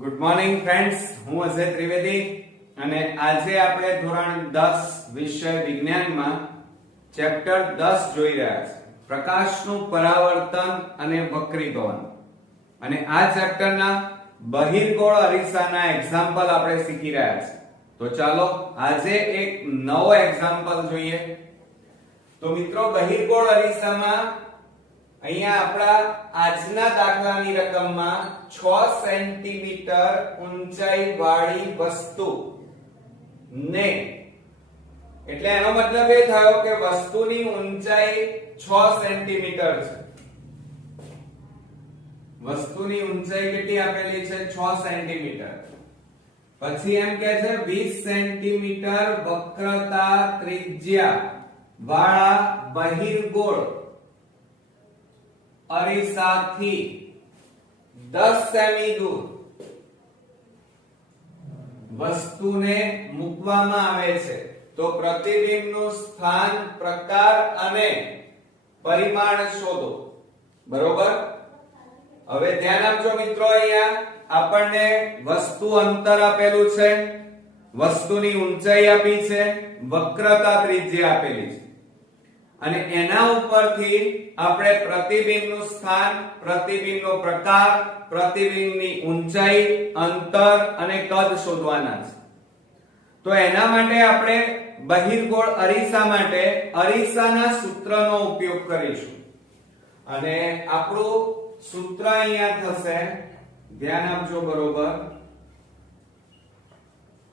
Good morning friends, હું અજય ત્રિવેદી અને આજે આપણે ધોરણ 10 વિષય વિજ્ઞાનમાં ચેપ્ટર 10 જોઈ રહ્યા છે, પ્રકાશનું પરાવર્તન અને વક્રીભવન. અને આ ચેપ્ટરના બહિર્ગોળ અરીસાના એક્ઝામ્પલ આપણે શીખી રહ્યા છે. તો ચાલો આજે એક નવો એક્ઝામ્પલ જોઈએ. તો મિત્રો, બહિર્ગોળ અરીસામાં અહીંયા આપણા આજના દાખલાની રકમમાં 6 સેન્ટીમીટર ઊંચાઈ વાળી વસ્તુ ને, એટલે એનો મતલબ એ થયો કે વસ્તુની ઊંચાઈ 6 સેન્ટીમીટર છે. વસ્તુની ઊંચાઈ કેટલી આપેલી છે? 6 સેન્ટીમીટર. પછી એમ કે છે 20 સેન્ટીમીટર વક્રતા ત્રિજ્યા વાળા બહિર્ગોળ અરીસાથી 10 સેમી દૂર વસ્તુને મૂકવામાં આવે છે. તો પ્રતિબિંબનું સ્થાન, પ્રકાર અને પરિમાણ શોધો. બરોબર? હવે ધ્યાન આપજો મિત્રો, અહીંયા આપણને વસ્તુ અંતર આપેલું છે, વસ્તુની ઊંચાઈ આપી છે, વક્રતા ત્રિજ્યા આપેલી છે અને એના ઉપરથી આપણે પ્રતિબિંબનું સ્થાન, પ્રતિબિંબનો પ્રકાર, પ્રતિબિંબની ઊંચાઈ, અંતર અને કદ શોધવાના છે. તો એના માટે આપણે બહિર્ગોળ અરીસા માટે અરીસાના સૂત્રનો ઉપયોગ કરીશું. અને આપણું સૂત્ર અહીંયા થશે, ધ્યાન આપજો બરોબર,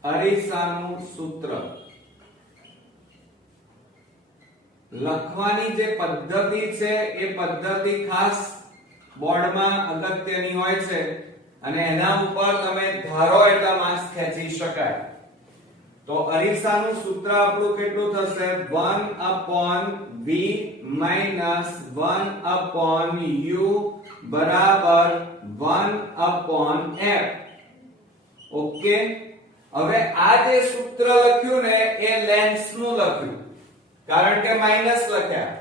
અરીસાનું સૂત્ર. લખવાની જે પદ્ધતિ છે એ પદ્ધતિ ખાસ બોર્ડમાં અગત્યની હોય છે અને એના ઉપર તમે ધારો એટલા માર્ક્સ ખેંચી શકાય. તો અરીસાનું સૂત્ર આપણું કેટલું થશે? 1/v - 1/u બરાબર 1/f. ઓકે, હવે આ જે સૂત્ર લખ્યું ને એ લેન્સનું લખ્યું, કારણ કે માઈનસ લખ્યા,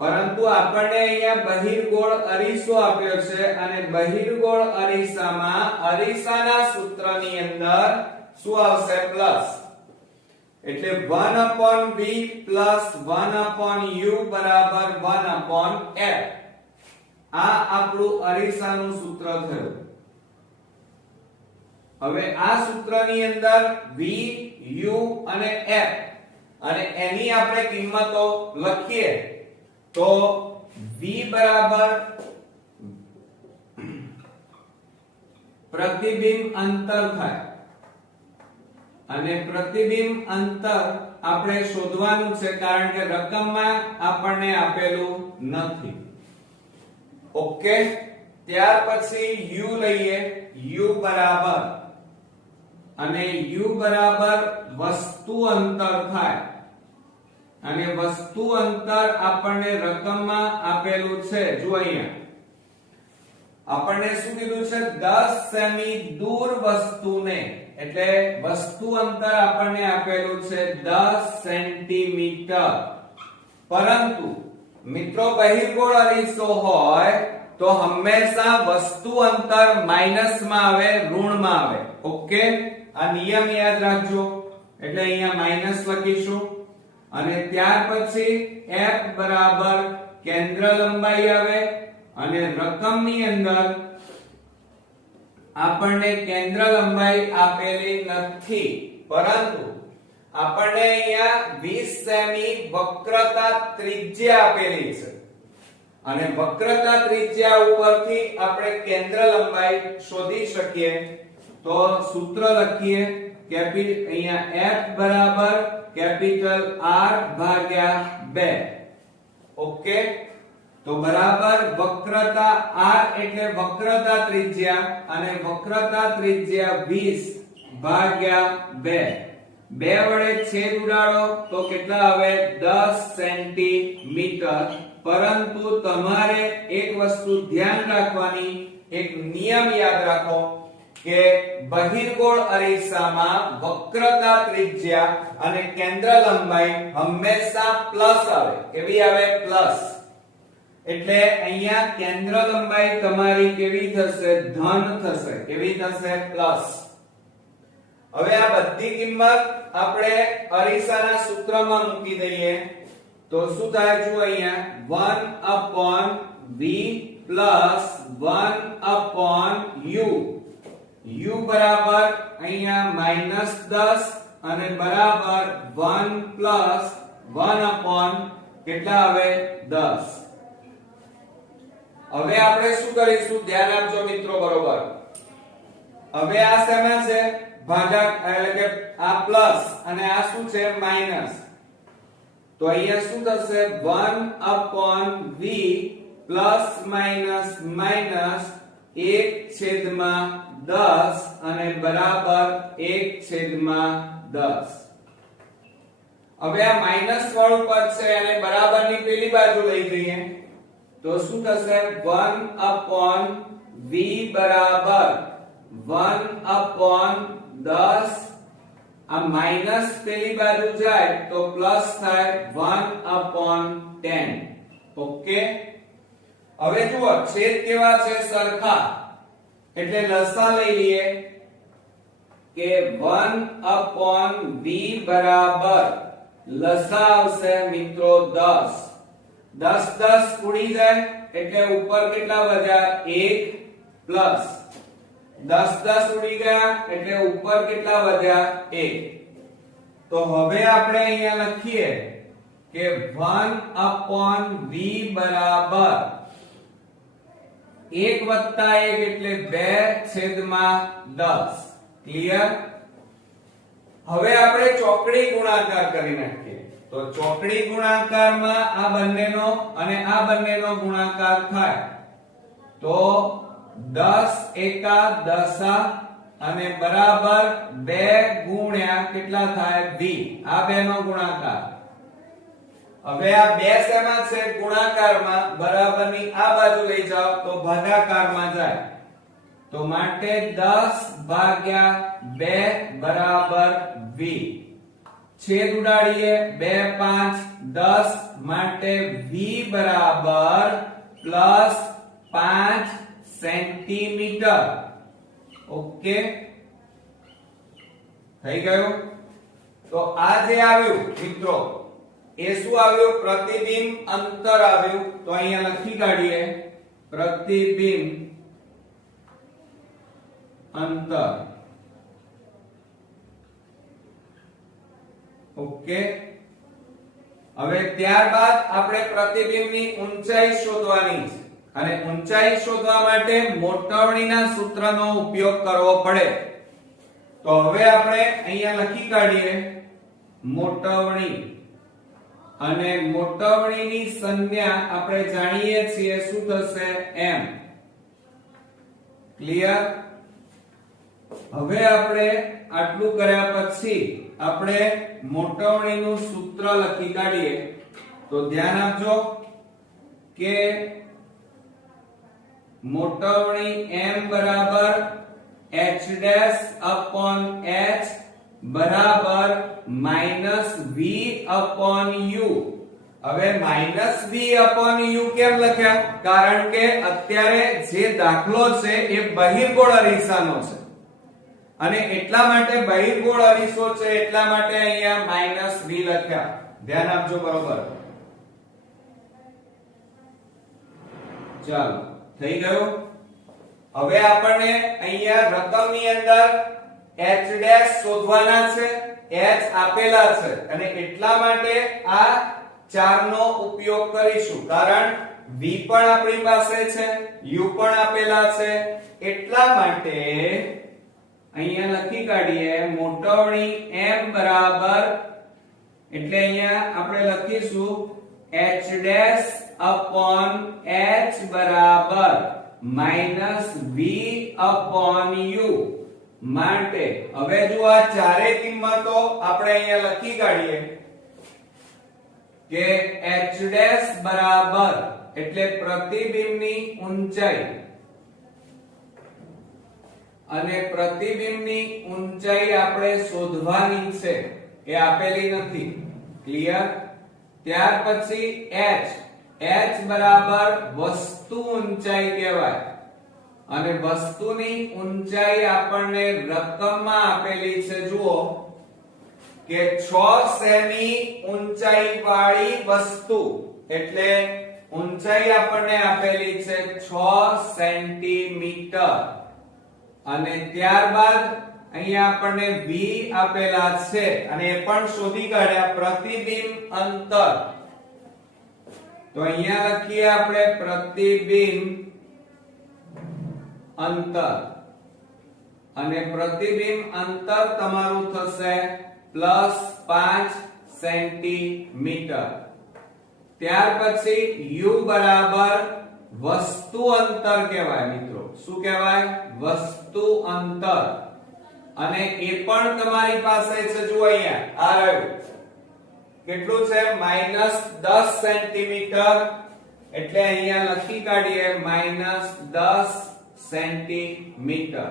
પરંતુ આપણને અહીંયા બહિર્ગોળ અરીસો આપ્યો છે અને બહિર્ગોળ અરીસામાં અરીસાના સૂત્રની અંદર શું આવશે? પ્લસ. એટલે 1/v + 1/u બરાબર 1/f. આ આપણું અરીસાનું સૂત્ર થયું. હવે આ સૂત્રની અંદર v, u અને f અને એની આપણે કિંમતો લખીએ તો v બરાબર પ્રતિબિંબ અંતર થાય અને પ્રતિબિંબ અંતર આપણે શોધવાનું છે, કારણ કે રકમમાં આપણને આપેલું નથી. ઓકે, ત્યાર પછી u લઈએ. u બરાબર અને u બરાબર વસ્તુ અંતર થાય અને વસ્તુ અંતર આપણને રકમમાં આપેલું છે. જો અહીંયા આપણને શું કીધું છે? 10 સેમી દૂર વસ્તુને, એટલે વસ્તુ અંતર આપણને આપેલું છે 10 સેન્ટીમીટર. પરંતુ મિત્રો, બહિર્ગોળ અરીસો હોય તો હંમેશા વસ્તુ અંતર માઈનસમાં આવે, ઋણમાં આવે. ઓકે, આ નિયમ યાદ રાખજો. એટલે અહીંયા માઈનસ લખીશું અને ત્યાર પછી f બરાબર કેન્દ્ર લંબાઈ આવે અને રકમની અંદર આપણને કેન્દ્ર લંબાઈ આપેલી નથી, પરંતુ આપણને અહીંયા 20 સેમી વક્રતા ત્રિજ્યા આપેલી છે અને વક્રતા ત્રિજ્યા ઉપરથી આપણે કેન્દ્ર લંબાઈ શોધી શકીએ. તો સૂત્ર લખીએ, અહીંયા f બરાબર કેપિટલ R ભાગ્યા 2. ઓકે, તો બરાબર વક્રતા R એટલે વક્રતા ત્રિજ્યા અને વક્રતા ત્રિજ્યા 20 ભાગ્યા 2. 2 વડે છેદ ઉડાડો તો કેટલા આવે? 10 સેન્ટીમીટર. પરંતુ તમારે એક વસ્તુ ધ્યાન રાખવાની, એક નિયમ યાદ રાખો કે બહિર્ગોળ અરીસામાં વક્રતા ત્રિજ્યા અને કેન્દ્ર લંબાઈ હંમેશા પ્લસ આવે. કેવી આવે? પ્લસ. એટલે અહીંયા કેન્દ્ર લંબાઈ તમારી કેવી થશે? ધન થશે. કેવી થશે? પ્લસ. હવે આ બધી કિંમત આપણે અરીસાના સૂત્રમાં મૂકી દઈએ તો શું થાય? જો અહીંયા 1/v પ્લસ 1/u. u બરાબર અહીંયા -10 અને બરાબર 1 પ્લસ 1 કેટલા આવે? 10. હવે આપણે શું કરીશું? ધ્યાન આપજો મિત્રો બરોબર. હવે આ શેમાં છે? ભાગાકાર, એટલે કે આ પ્લસ અને આ શું છે? માઈનસ. તો અહીંયા શું થશે? 1/v પ્લસ માઈનસ માઈનસ 1/10 અને બરાબર 1/10. હવે આ માઈનસ વાળું પદ છે અને બરાબરની પેલી બાજુ લઈ જઈએ તો શું થશે? 1/v બરાબર 1/10. આ માઈનસ પેલી બાજુ જાય તો પ્લસ થાય 1/10. ઓકે. હવે જુઓ છેદ કેવા છે? સરખા. એટલે લસા લઈ લઈએ કે 1/v બરાબર લસા આવશે મિત્રો 10. 10 ઉડી જાય એટલે ઉપર કેટલા વધ્યા? 1 પ્લસ 10 ઉડી ગયા એટલે ઉપર કેટલા વધ્યા? 1. તો હવે આપણે અહીંયા લખીએ કે 1/v બરાબર 1 વત્તા 1 એટલે 2/10. ક્લિયર? હવે આપણે ચોકડી ગુણાકાર કરી નાખીએ તો ચોકડી ગુણાકારમાં આ બંનેનો અને આ બંનેનો ગુણાકાર થાય તો 10 એકા 10 અને બરાબર 2 ગુણ્યા કેટલા થાય? 20. આ બેનો ગુણાકાર. હવે આ બે શેમાં છે? ગુણાકારમાં. બરાબરની આ બાજુ લઈ જાઓ તો ભાગાકારમાં જાય તો માટે 10/2 બરાબર 20. છેદ ઉડાડીએ 2 5 10 માટે v બરાબર +5 સેન્ટીમીટર. ઓકે, થઈ ગયું. તો આ જે આવ્યું મિત્રો એ શું આવ્યું? પ્રતિબિંબ અંતર આવ્યું. તો અહીંયા લખી કાઢીએ પ્રતિબિંબ અંતર. ઓકે. હવે ત્યારબાદ આપણે પ્રતિબિંબની ઊંચાઈ શોધવાની છે અને ઊંચાઈ શોધવા માટે મોટવણીના સૂત્રનો ઉપયોગ કરવો પડે. તો હવે આપણે અહીંયા લખી કાઢીએ મોટવણી. અને મોટવણીની સંજ્ઞા આપણે જાણીએ છીએ શું થશે? m. ક્લિયર? હવે આપણે આટલું કર્યા પછી આપણે મોટવણીનું સૂત્ર લખી કાઢીએ. તો ધ્યાન આપજો કે મોટવણી m બરાબર h' upon h બરાબર -v/u. હવે -v/u કેમ લખ્યા? કારણ કે અત્યારે જે દાખલો છે એ બહિર્ગોળ અરીસાનો છે અને એટલા માટે બહિર્ગોળ અરીસો છે એટલા માટે અહીંયા -v લખ્યા. ધ્યાન આપજો બરોબર. ચાલો, થઈ ગયું. હવે આપણને અહીંયા રકમની અંદર h' શોધવાના છે. h આપેલા છે અને એટલા માટે આ 4 નો ઉપયોગ કરીશું. કારણ v પણ આપણી પાસે છે, u પણ આપેલા છે. એટલા માટે અહીંયા લખી કાઢીએ મોટવણી m બરાબર, એટલે અહીંયા આપણે લખીશું h' upon h બરાબર -v/u. માટે હવે જો આ ચારે કિંમતો આપણે અહીંયા લખી કાઢીએ કે h' બરાબર એટલે પ્રતિબિંબની ઊંચાઈ અને પ્રતિબિંબની ઊંચાઈ આપણે શોધવાની છે, એ આપેલી નથી. ક્લિયર? ત્યાર પછી h h બરાબર વસ્તુ ઊંચાઈ કહેવાય અને વસ્તુની ઊંચાઈ આપણને રકમમાં આપેલી છે. જુઓ કે 6 સેમી ઊંચાઈ વાળી વસ્તુ એટલે ઊંચાઈ આપણને આપેલી છે 6 સેન્ટીમીટર અને ત્યારબાદ અહીંયા આપણને v આપેલા છે અને એ પણ શોધી કાઢ્યા પ્રતિબિંબ અંતર. તો અહીંયા લખીએ આપણે પ્રતિબિંબ અંતર અને પ્રતિબિંબ અંતર તમારું થશે +5 સેન્ટીમીટર. ત્યાર પછી u બરાબર વસ્તુ અંતર કહેવાય મિત્રો. શું કહેવાય? વસ્તુ અંતર. અને એ પણ તમારી પાસે છે. જુઓ અહીંયા આ રહ્યું કેટલું છે -10 સેન્ટીમીટર એટલે અહીંયા લખી કાઢીએ -10 સેન્ટીમીટર.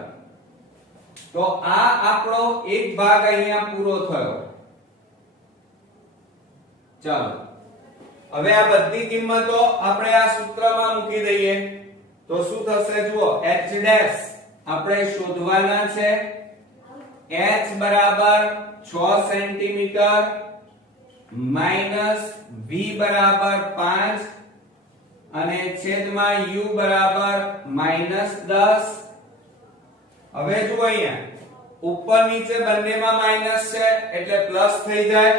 તો આ આપણો એક ભાગ અહીંયા પૂરો થયો. ચાલો હવે આ બધી કિંમતો આપણે આ સૂત્રમાં મૂકી દઈએ તો શું થશે? જુઓ h ડેશ આપણે શોધવાના છે. h બરાબર 6 સેન્ટીમીટર - v બરાબર 5 અને છેદમાં u બરાબર -10. હવે જુઓ અહીંયા ઉપર નીચે બંનેમાં માઈનસ છે એટલે પ્લસ થઈ જાય.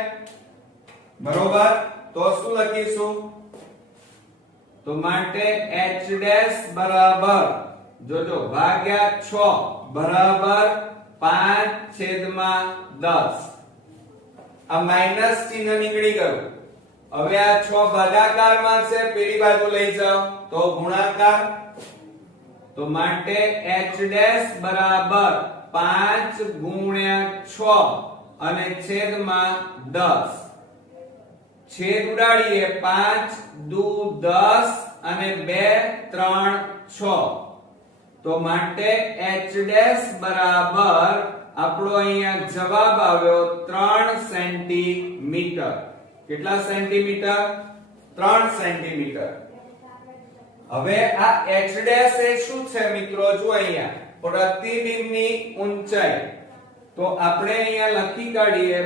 બરોબર? તો શું લખીશું? તો માટે h ડેશ બરાબર જોજો ભાગ્યા 6 બરાબર 5/10. આ માઈનસ ચિહ્ન નીકળી ગયું. હવે આ 6 ભાગાકારમાં છે, પેલી બાજુ લઈ જાઓ તો ગુણાકાર. તો માટે h ડેશ બરાબર 5 × 6 અને છેદમાં 10. છેદ ઉડાડીએ 5 દુ 10 અને 2 3 6. તો માટે h ડેશ બરાબર આપણો અહીંયા જવાબ આવ્યો 3 સેન્ટીમીટર. કેટલા સેન્ટીમીટર? 3 સેન્ટીમીટર. હવે આ h ડેશ એ શું છે મિત્રો? જો અહીંયા પ્રતિબિંબની ઊંચાઈ. તો આપણે અહીંયા લખી કાઢીએ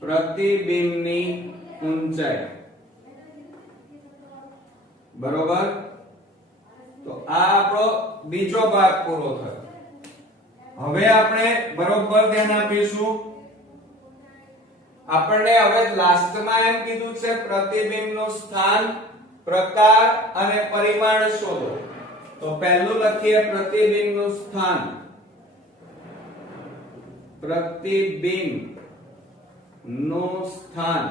પ્રતિબિંબની ઊંચાઈ. બરોબર? તો આ આપણો બીજો ભાગ પૂરો થયો. હવે આપણે બરોબર ધ્યાન આપીશું. આપણને હવે લાસ્ટમાં એમ કીધું છે પ્રતિબિંબનું સ્થાન, પ્રકાર અને પરિમાણ શોધો. તો પહેલું લખીએ પ્રતિબિંબનું સ્થાન. પ્રતિબિંબનું સ્થાન.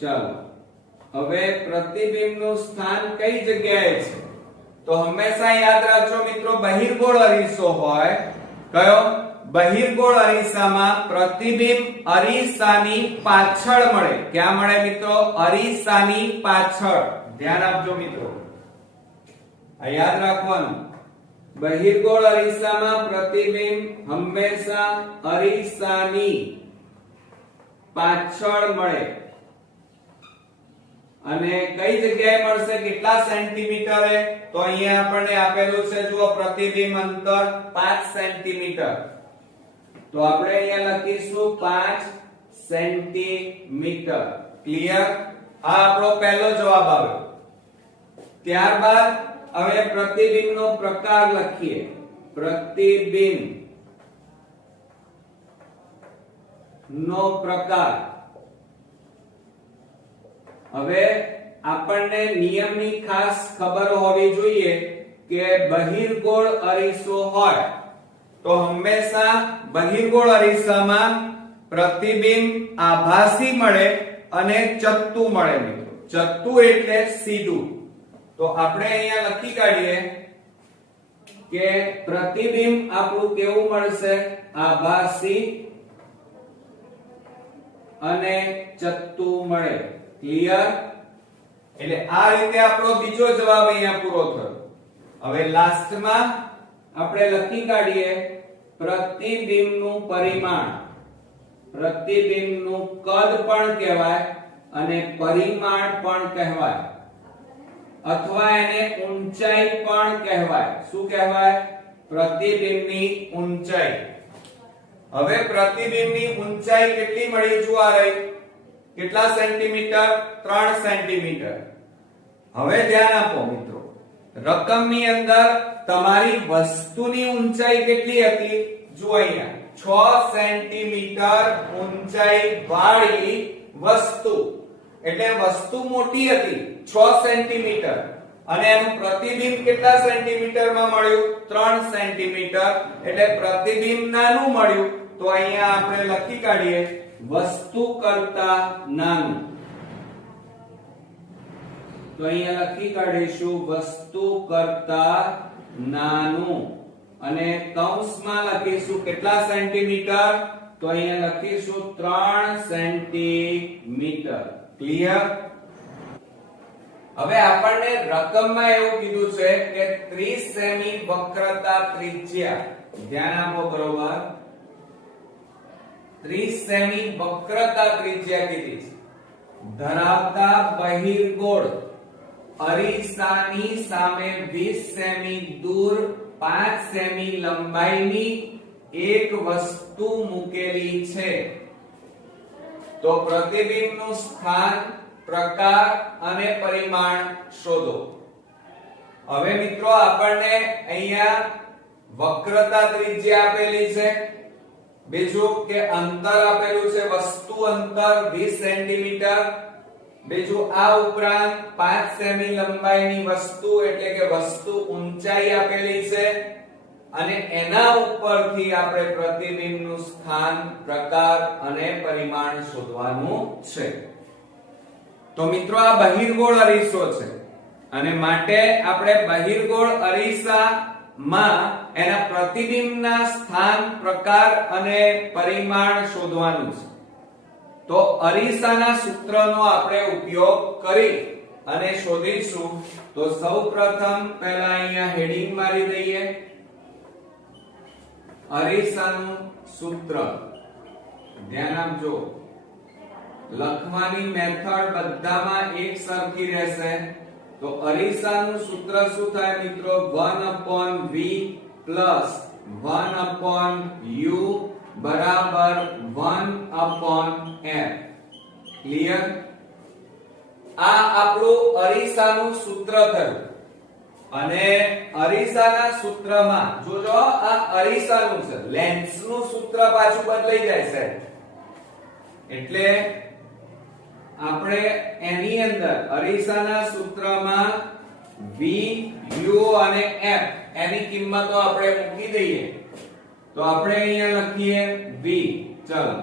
ચાલો હવે પ્રતિબિંબનું સ્થાન કઈ જગ્યાએ છે? તો હંમેશા યાદ રાખજો મિત્રો, બહિર્ગોળ અરીસો હોય. કયો? બહિર્ગોળ અરીસામાં પ્રતિબિંબ અરીસાની પાછળ મળે. ક્યાં મળે મિત્રો? અરીસાની પાછળ. ધ્યાન આપજો મિત્રો, આ યાદ રાખવાનું. બહિર્ગોળ અરીસામાં પ્રતિબિંબ હંમેશા અરીસાની પાછળ મળે. અને કઈ જગ્યાએ મળશે? કેટલા સેન્ટીમીટરે? તો અહીંયા આપણને આપેલું છે જુઓ પ્રતિબિંબ અંતર 5 સેન્ટીમીટર. તો આપણે અહીંયા લખીશું 5 સેન્ટીમીટર. ક્લિયર? આ આપણો પહેલો જવાબ આવ્યો. ત્યારબાદ હવે પ્રતિબિંબનો પ્રકાર લખીએ. પ્રતિબિંબ નો પ્રકાર. હવે આપણને નિયમની ખાસ ખબર હોવી જોઈએ કે બહિર્ગોળ અરીસો હોય તો હંમેશા બહિર્ગોળ અરીસામાં પ્રતિબિંબ આભાસી મળે અને ચત્તુ મળે મિત્રો. ચત્તુ એટલે સીધું. તો આપણે અહીંયા લખી કાઢીએ કે પ્રતિબિંબ આપણું કેવું મળશે? આભાસી અને ચત્તુ મળે. ક્લિયર? એટલે આ રીતે આપણો બીજો જવાબ અહીંયા પૂરો થયો. હવે લાસ્ટમાં આપણે લખી કાઢીએ પ્રતિબિંબનું પરિમાણ. પ્રતિબિંબનું કદ પણ કહેવાય અને પરિમાણ પણ કહેવાય, અથવા એને ઊંચાઈ પણ કહેવાય. શું કહેવાય? પ્રતિબિંબની ઊંચાઈ. હવે પ્રતિબિંબની ઊંચાઈ કેટલી મળી? જો આ રહી કેટલા સેન્ટીમીટર? 3 સેન્ટીમીટર. હવે ધ્યાન આપો મિત્રો, રકમની અંદર તમારી વસ્તુની ઊંચાઈ કેટલી હતી? જો અહીંયા 6 સેન્ટીમીટર ઊંચાઈ વાળી વસ્તુ, એટલે વસ્તુ મોટી હતી 6 સેન્ટીમીટર, અને એનું પ્રતિબિંબ કેટલા સેન્ટીમીટરમાં મળ્યું? 3 સેન્ટીમીટર. એટલે પ્રતિબિંબ નાનું મળ્યું, તો અહીંયા આપણે લખી કાઢીએ વસ્તુ કરતા નાનું. તો અહીંયા લખી કાઢીશું વસ્તુ કરતા નાનું, અને કૌંસમાં લખીશું કેટલા સેન્ટીમીટર? તો અહીંયા લખીશું 3 સેન્ટીમીટર. ક્લિયર? હવે આપણને રકમમાં એવું કીધું છે કે 30 સેમી વક્રતા ત્રિજ્યા, ધ્યાન આપો બરોબર, 30 સેમી વક્રતા ત્રિજ્યા કીધી છે ધરાવતા બહિર્ગોળ અરીસાની સામે 20 સેમી દૂર 5 સેમી લંબાઈની એક વસ્તુ મૂકેલી છે, તો પ્રતિબિંબનું સ્થાન, પ્રકાર અને પરિમાણ શોધો. હવે મિત્રો આપણને અહીંયા વક્રતા ત્રિજ્યા આપેલી છે, બીજું કે અંતર આપેલું છે, વસ્તુ અંતર 20 સેન્ટીમીટર, બીજું આ ઉપરાંત 5 સેમી લંબાઈની વસ્તુ એટલે કે વસ્તુ ઊંચાઈ આપેલી છે, અને એના ઉપરથી આપણે પ્રતિબિંબનું સ્થાન, પ્રકાર અને પરિમાણ શોધવાનું છે. તો મિત્રો આ બહિર્ગોળ અરીસો છે, અને માટે આપણે બહિર્ગોળ અરીસામાં એના પ્રતિબિંબના સ્થાન, પ્રકાર અને પરિમાણ શોધવાનું છે. તો અરીસાના સૂત્રનો આપણે ઉપયોગ કરી અને શોધીશું. તો સૌપ્રથમ પહેલા અહીંયા હેડિંગ મારી દઈએ, અરીસાનું સૂત્ર. ધ્યાન આપજો, લખવાની મેથડ બધામાં એક સરખી રહેશે. તો અરીસાનું સૂત્ર શું થાય મિત્રો? 1/v પ્લસ 1/u બરાબર 1/f. ક્લિયર? આ આપણું અરીસાનું સૂત્ર થયું. અને અરીસાના સૂત્રમાં જોજો, આ અરીસાનું છે, લેન્સનું સૂત્ર પાછું બદલાઈ જાય છે. એટલે આપણે એની અંદર અરીસાના સૂત્રમાં v, u અને f એની કિંમતો આપણે મૂકી દઈએ. તો આપણે અહીંયા લખીએ v. ચલો,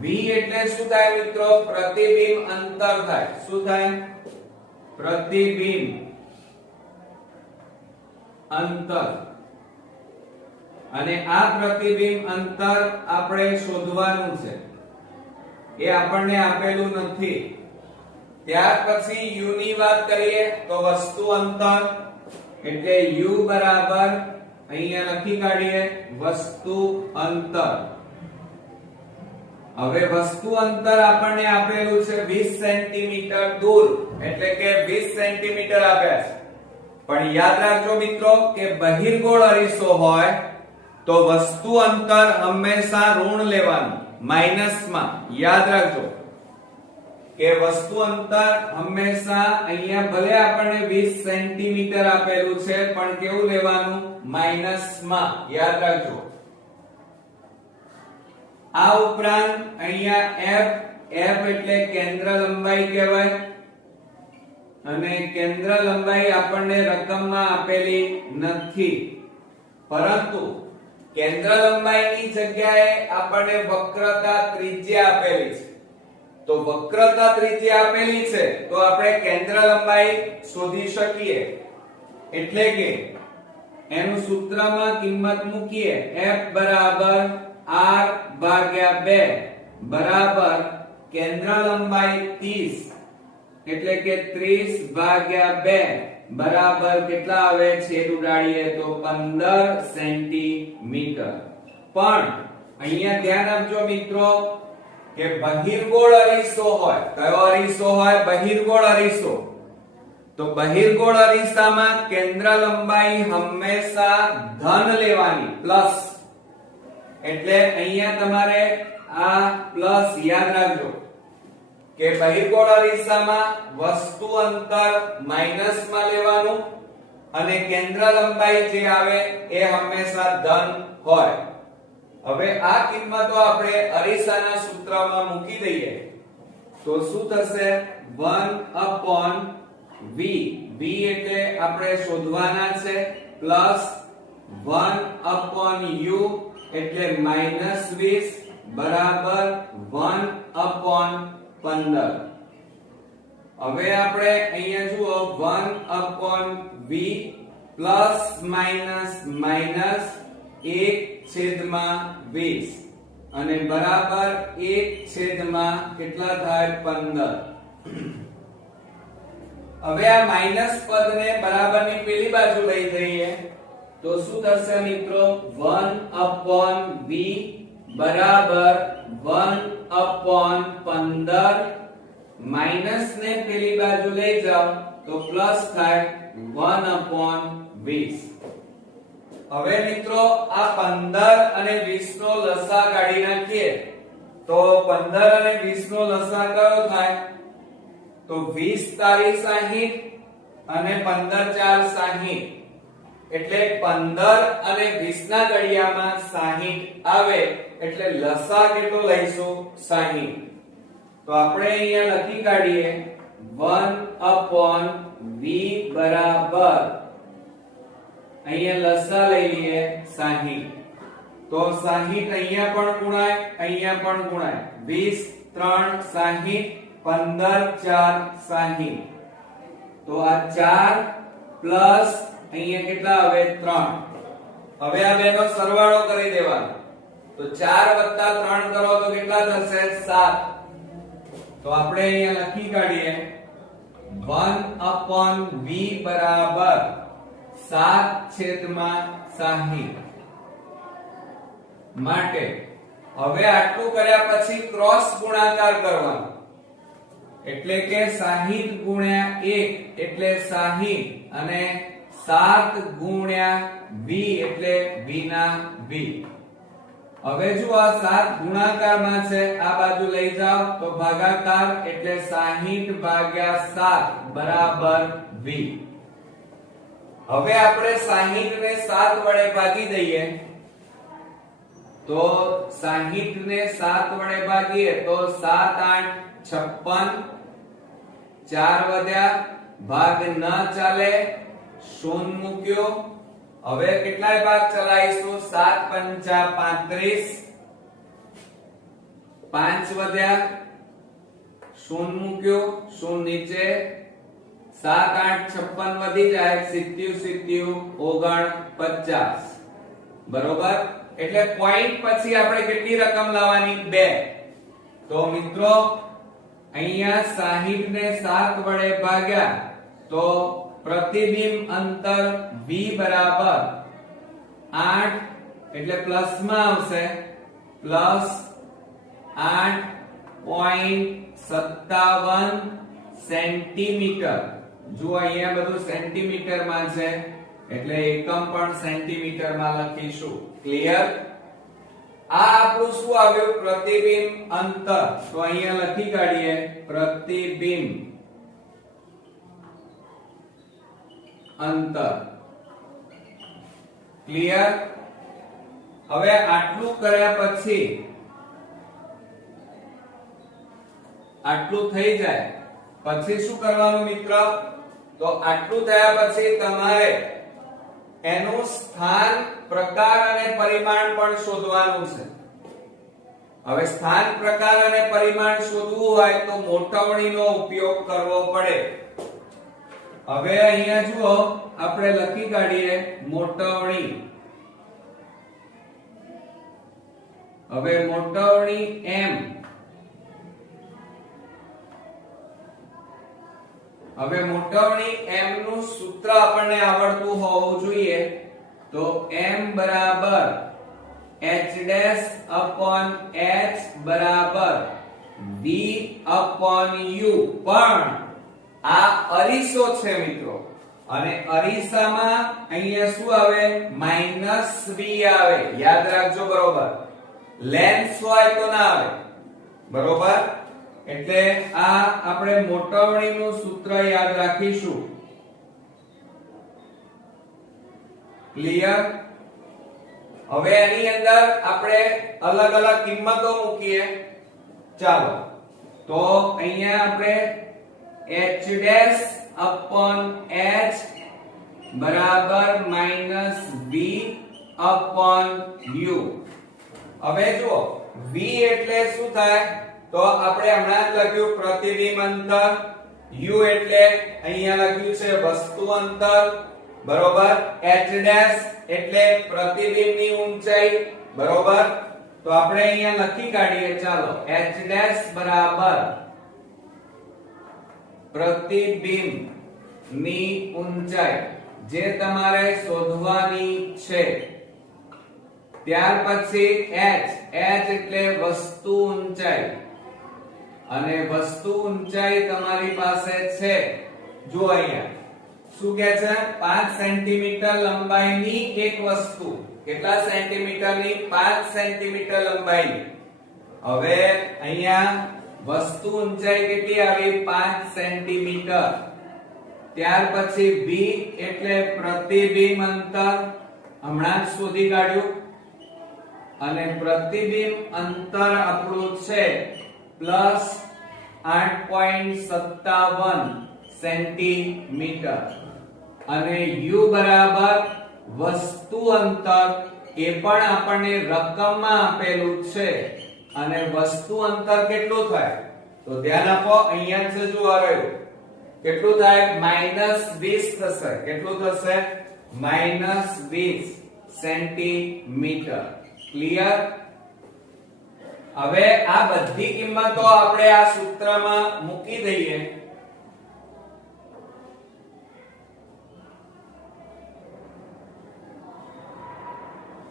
v એટલે શું થાય મિત્રો? પ્રતિબિંબ અંતર થાય. શું થાય? પ્રતિબિંબ અંતર. અને આ પ્રતિબિંબ અંતર આપણે શોધવાનું છે, એ આપણને આપેલું નથી. ત્યાર પછી u ની વાત કરીએ તો વસ્તુ અંતર એટલે u બરાબર અહીંયા લખી કાઢીએ વસ્તુ અંતર. હવે વસ્તુ અંતર આપણને આપેલું છે 20 સેન્ટીમીટર દૂર, એટલે કે 20 સેન્ટીમીટર આપ્યા છે. પણ યાદ રાખજો મિત્રો કે બહિર્ગોળ અરીસો હોય તો વસ્તુ અંતર હંમેશા ઋણ લેવાનું, માઈનસમાં. યાદ રાખજો કે વસ્તુ અંતર હંમેશા અહીંયા ભલે આપણને 20 સેન્ટીમીટર આપેલું છે પણ કેવું લેવાનું? માઈનસમાં. યાદ રાખજો. આ ઉપરાંત અહીંયા f એટલે કેન્દ્ર લંબાઈ કહેવાય, અને કેન્દ્ર લંબાઈ આપણને રકમમાં આપેલી નથી, પરંતુ કેન્દ્ર લંબાઈની જગ્યાએ આપણને વક્રતા ત્રિજ્યા આપેલી છે. તો વક્રતા ત્રિજ્યા આપેલી છે તો આપણે કેન્દ્ર લંબાઈ શોધી શકીએ. એટલે કે એનું સૂત્રમાં કિંમત મૂકીએ, f બરાબર r ભાગ્યા 2 બરાબર કેન્દ્ર લંબાઈ 30 એટલે કે 30 ભાગ્યા 2 બરાબર કેટલા આવે? છેદ ઉડાડીએ તો 15 સેન્ટીમીટર. પણ અહીંયા ધ્યાન આપજો મિત્રો કે બહિર્ગોળ અરીસો હોય, કયો અરીસો હોય? બહિર્ગોળ અરીસો. તો બહિર્ગોળ અરીસામાં કેન્દ્ર લંબાઈ હંમેશા ધન લેવાની, પ્લસ. એટલે અહીંયા તમારે આ પ્લસ યાદ રાખજો કે બહિર્ગોળ અરીસામાં વસ્તુ અંતર માઈનસ માં લેવાનું અને કેન્દ્ર લંબાઈ જે આવે એ હંમેશા ધન હોય. હવે આ કિંમતો આપણે અરીસાના સૂત્રમાં મૂકી દઈએ તો શું થશે? 1/v, v એટલે આપણે શોધવાના છે, પ્લસ 1/u એટલે -20 બરાબર 1/15. હવે આપણે અહીંયા જુઓ 1/v પ્લસ માઈનસ માઈનસ 1/20 અને બરાબર 1/ કેટલા થાય? 15. હવે આ માઈનસ પદને બરાબરની પેલી બાજુ લઈ જઈએ તો શું થશે મિત્રો? 1/v બરાબર 1/15 માઈનસ ને પેલી બાજુ લઈ જાઓ તો પ્લસ થાય 1/20. હવે મિત્રો આ 15 અને 20 નો લસા કાઢી નાખીએ તો 15 અને 20 નો લસા કયો થાય? તો 20 તારી 60 અને 15 4 60 એટલે 15 અને 20 ના ઘડિયામાં 60 આવે એટલે લસા કેટલો લઈશું? 60. તો આપણે અહીંયા લખી કાઢીએ 1/v બરાબર અહીંયા લસા લઈ લઈએ 60. તો 60 અહીંયા પણ ગુણાય, અહીંયા પણ ગુણાય. 20 3 60, 15 4 60. તો આ 4 પ્લસ અહીંયા કેટલા આવે? 3. હવે આ બેનો સરવાળો કરી દેવાનો. તો 4 વત્તા 3 કરો તો કેટલા થશે? 7. તો આપણે અહીંયા લખી કાઢીએ 1/v બરાબર 7/60. માટે હવે આટલું કર્યા પછી ક્રોસ ગુણાકાર કરવાનો. એટલે કે 60 ગુણ્યા 1 એટલે 60 અને 7 ગુણ્યા v એટલે v ના v. હવે જો આ 7 ગુણાકારમાં છે, આ બાજુ લઈ જાઓ તો ભાગાકાર એટલે 60/7 બરાબર v. હવે આપણે 60 ને 7 વડે ભાગી દઈએ તો 60 ને 7 વડે ભાગીએ તો 7 8 56, 4 વધ્યા, ભાગ ન ચાલે, શૂન્ય મૂક્યો. હવે કેટલાય ભાગ ચલાવીશું? 7 5 35, 5 વધ્યા, શૂન્ય મૂક્યો, શૂન્ય નીચે, 7 8 56 વધી જાય, 70 49 બરોબર. એટલે પોઈન્ટ પછી આપણે કેટલી રકમ લાવવાની? 2. તો મિત્રો અહીંયા 60 ને 7 વડે ભાગ્યા તો પ્રતિબિંબ અંતર v બરાબર 8 એટલે પ્લસ માં આવશે, પ્લસ 8.57 સેન્ટીમીટર. જો અહીંયા બધું સેન્ટીમીટર માં છે એટલે એકમ પણ સેન્ટીમીટર માં લખીશું. ક્લિયર? આ આપણું શું આવ્યું? પ્રતિબિંબ અંતર. તો અહીંયા લખી કાઢીએ પ્રતિબિંબ અંતર. ક્લિયર? હવે આટલું કર્યા પછી આટલું થઈ જાય પછી શું કરવાનું મિત્ર? તો આટલું થયા પછી તમારે એનું સ્થાન, પ્રકાર અને પરિમાણ પણ શોધવાનું છે. હવે સ્થાન, પ્રકાર અને પરિમાણ શોધવું હોય તો મોટવણીનો ઉપયોગ કરવો પડે. હવે અહીંયા જુઓ આપણે લખી કાઢીએ મોટવણી. હવે મોટવણી m. હવે મોટવણી m નું સૂત્ર આપણને આવડતું હોવું જોઈએ. તો m બરાબર h dash upon h બરાબર v upon u, પણ આ અરીસો છે મિત્રો, અને અરીસામાં અહીંયા શું આવે? -v આવે, યાદ રાખજો બરોબર. લેન્સ હોય તો ના આવે, બરોબર. એટલે આ આપણે મોટવણીનું સૂત્ર યાદ રાખીશું. ક્લિયર? હવે એની અંદર આપણે અલગ અલગ કિંમતો મૂકીએ. ચાલો, તો અહીંયા આપણે h dash upon h બરાબર -v upon u. હવે જુઓ, v એટલે શું થાય? તો આપણે હમણાં જ લખ્યું પ્રતિબિંબ અંતર, u એટલે અહીંયા લખ્યું છે વસ્તુ અંતર, બરોબર. h dash એટલે પ્રતિબિંબની ઊંચાઈ, બરોબર. તો આપણે અહીંયા લખી કાઢીએ. ચાલો, h dash બરાબર પ્રતિબિંબની ઊંચાઈ જે તમારે શોધવાની છે. ત્યાર પછી h એટલે વસ્તુ ઊંચાઈ, અને વસ્તુ ઊંચાઈ તમારી પાસે છે, જો અહીંયા શું કહે છે? 5 સેન્ટીમીટર લંબાઈની એક વસ્તુ. કેટલા સેન્ટીમીટરની? 5 સેન્ટીમીટર લંબાઈની. હવે અહીંયા વસ્તુ ઊંચાઈ કેટલી આવી? 5 સેન્ટીમીટર. ત્યાર પછી v એટલે પ્રતિબિંબ અંતર, હમણાં જ શોધી કાઢ્યું, અને પ્રતિબિંબ અંતર આપણું છે +8.57 સેન્ટીમીટર, અને u બરાબર વસ્તુ અંતર, એ પણ આપણને રકમમાં આપેલું છે, અને વસ્તુ અંતર કેટલું થાય? તો ધ્યાન આપો, અહીંયા છે જો આવ્યું કેટલું થાય? -20 થશે. કેટલું થશે? -20 સેન્ટીમીટર. ક્લિયર? હવે આ બધી કિંમતો આપણે આ સૂત્રમાં મૂકી દઈએ.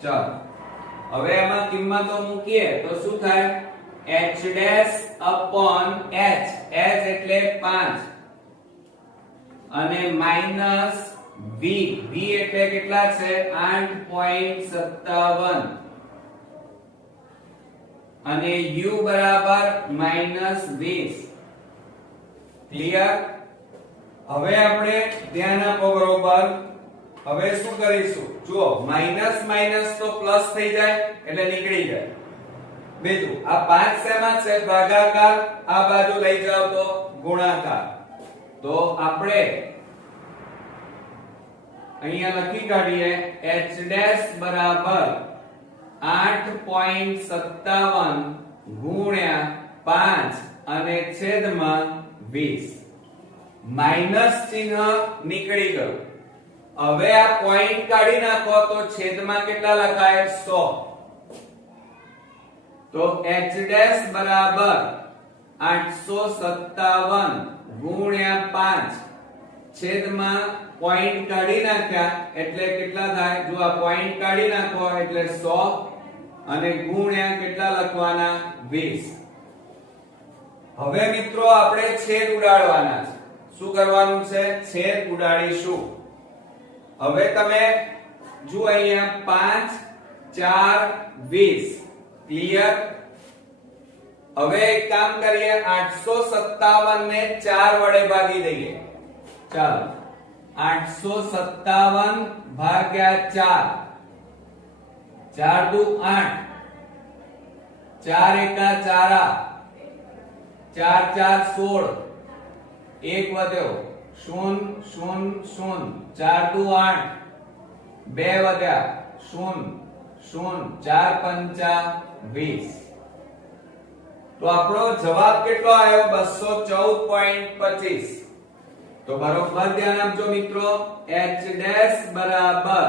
ચાલો, હવે આમાં કિંમતો મૂકીએ તો શું થાય? h dash upon h, h એટલે 5, અને -v, v એટલે કેટલા છે? 8.57, અને u બરાબર -20. ક્લિયર? હવે આપણે ધ્યાન આપો બરોબર. હવે શું કરીશું? જુઓ, માઈનસ માઈનસ તો પ્લસ થઈ જાય એટલે નીકળી જાય. બીજું, આ 5 શેમાં છે? ભાગાકાર. આ બાજુ લઈ જાવ તો ગુણાકાર. તો આપણે અહીંયા લખી કાઢીએ h dash બરાબર 8.57 ગુણ્યા 5 અને છેદમાં 20. માઈનસ ચિહ્ન નીકળી ગયું. હવે આ પોઈન્ટ કાઢી નાખો તો છેદમાં કેટલા લખાય? 100. તો h dash બરાબર 857 ગુણ્યા 5 છેદમાં પોઈન્ટ કાઢી નાખ્યા એટલે કેટલા થાય? જો આ પોઈન્ટ કાઢી નાખો એટલે 100, અને ગુણ્યા કેટલા લખવાના? 20. હવે મિત્રો આપણે છેદ ઉડાડવાના છે. શું કરવાનું છે? છેદ ઉડાડીશું. હવે તમે જો અહીંયા 5 4 20. ક્લિયર? હવે એક કામ કરીએ, 857 ને 4 વડે ભાગી દઈએ. ચાલો, 857 ભાગ્યા 4, 4 દુ 8, 4 એકા 4, 4 4 16, 1 વધ્યો 0 0 0, 4 દુ 8, 2 વધ્યા 0 0, 4 પંચા 20. તો આપણો જવાબ કેટલો આવ્યો? 214.25. તો બરોબર ધ્યાન આપજો મિત્રો. h dash બરાબર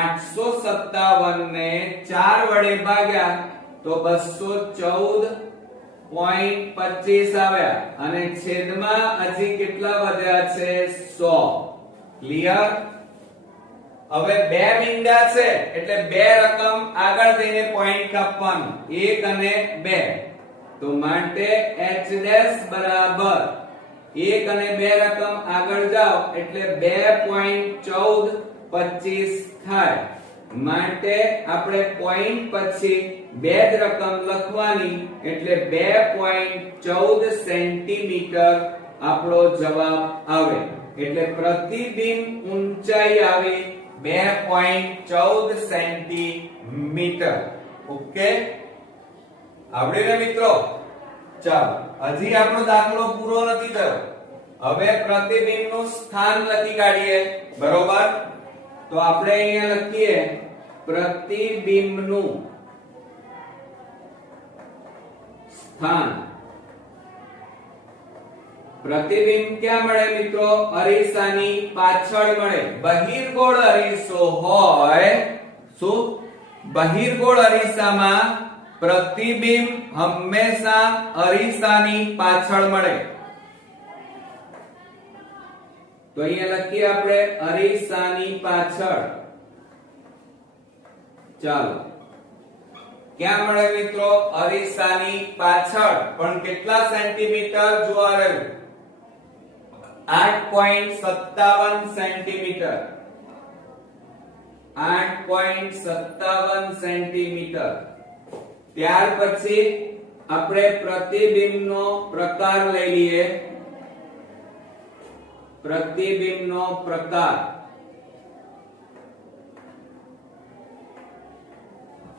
857 ને 4 વડે ભાગ્યા તો 214.25 આવ્યા, અને છેદમાં હજી કેટલા વધ્યા છે? 100. ક્લિયર? હવે બે મીંડા છે એટલે બે રકમ આગળ જઈને પોઈન્ટ કાપવાનું 1 અને 2 તો માટે h ડેશ બરાબર 1 અને 2 રકમ આગળ જાઓ એટલે 2.1425 થાય માટે આપણે પોઈન્ટ પછી બે જ રકમ લખવાની એટલે 2.14 સેન્ટીમીટર આપણો જવાબ આવે એટલે પ્રતિબિંબ ઊંચાઈ આવી 2.14 સેન્ટીમીટર ઓકે આવડે ને મિત્રો ચાલો હજી આપણો દાખલો પૂરો નથી થયો હવે પ્રતિબિંબનું સ્થાન લખી કાઢીએ બરોબર તો આપણે અહીંયા લખીએ પ્રતિબિંબનું સ્થાન પ્રતિબિંબ ક્યાં મળે મિત્રો અરીસાની પાછળ મળે બહિર્ગોળ અરીસો હોય શું બહિર્ગોળ અરીસામાં પ્રતિબિંબ હંમેશા અરીસાની પાછળ મળે તો અહીંયા લખીએ આપણે અરીસાની પાછળ ચાલો ક્યાં મળે મિત્રો અરીસાની પાછળ પણ કેટલા સેન્ટીમીટર જોવા રહ્યું 8.57 સેન્ટીમીટર 8.57 સેન્ટીમીટર ત્યાર પછી આપણે પ્રતિબિંબનો પ્રકાર લઈ લઈએ પ્રતિબિંબનો પ્રકાર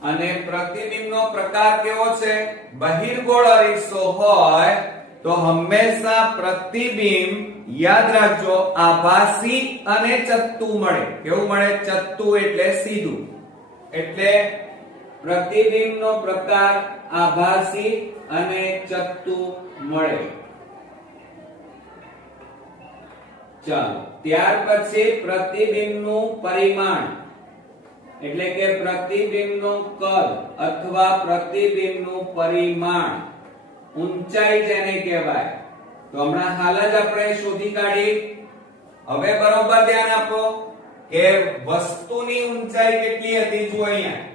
અને પ્રતિબિંબનો પ્રકાર કેવો છે બહિર્ગોળ અરીસો હોય તો હંમેશા પ્રતિબિંબ યાદ રાખજો આભાસી અને ચત્તુ મળે કેવું મળે ચત્તુ એટલે સીધું એટલે પ્રતિબિંબનો પ્રકાર આભાસી અને ચત્તુ મળે ચાલો ત્યાર પછી પ્રતિબિંબનું પરિમાણ એટલે કે પ્રતિબિંબનું કદ અથવા પ્રતિબિંબનું પરિમાણ ઊંચાઈ જેને કહેવાય તો હમણાં હાલ જ આપણે શોધી કાઢી હવે બરોબર ધ્યાન આપો કે વસ્તુની ઊંચાઈ કેટલી હતી જો અહીંયા